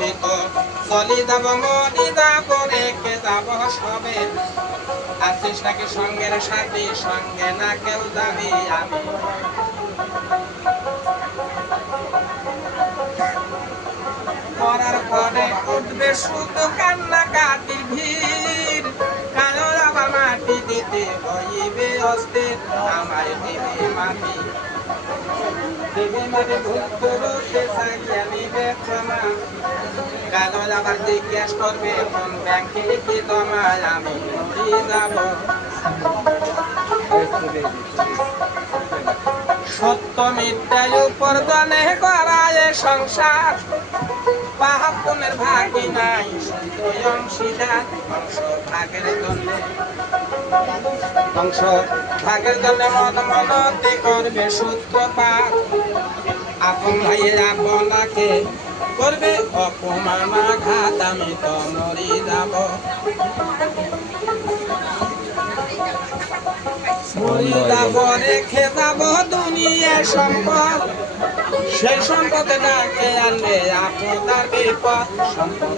আমি তো চলি যাব মরি যাব রেখে যাব সবে আছিস নাকি সঙ্গের সাথী সঙ্গে না কেউ যাবি আমি মরার পরে উঠবে শুধু কান্না কাটি ভিড় কালো রাবা মাটি দিতে হইবে অস্থির আমায় দিবে মাটি দিবে মাটি ভুলতে চাইয়া নিবে ক্ষমা কালো রাবার জিজ্ঞেস করবে কোন ব্যাংকে কি তোমায় আমি মরি যাব সত্য মিথ্যায় উপার্জনে করায় সংসার পাহাড় পুনের ভাগই নাই অংশীদার অংশ ভাগের জন্য অংশ ভাগের জন্য মন মনতে করবে সূত্রপাত আপন ভাইয়ের আপনাকে করবে অপমানাঘাত আমি তো মরি যাব মরি যাব রেখে যাব দুনিয়ার সম্পদ সেই সম্পদে ডাকে আনবে আপনার বিপদ সম্পদ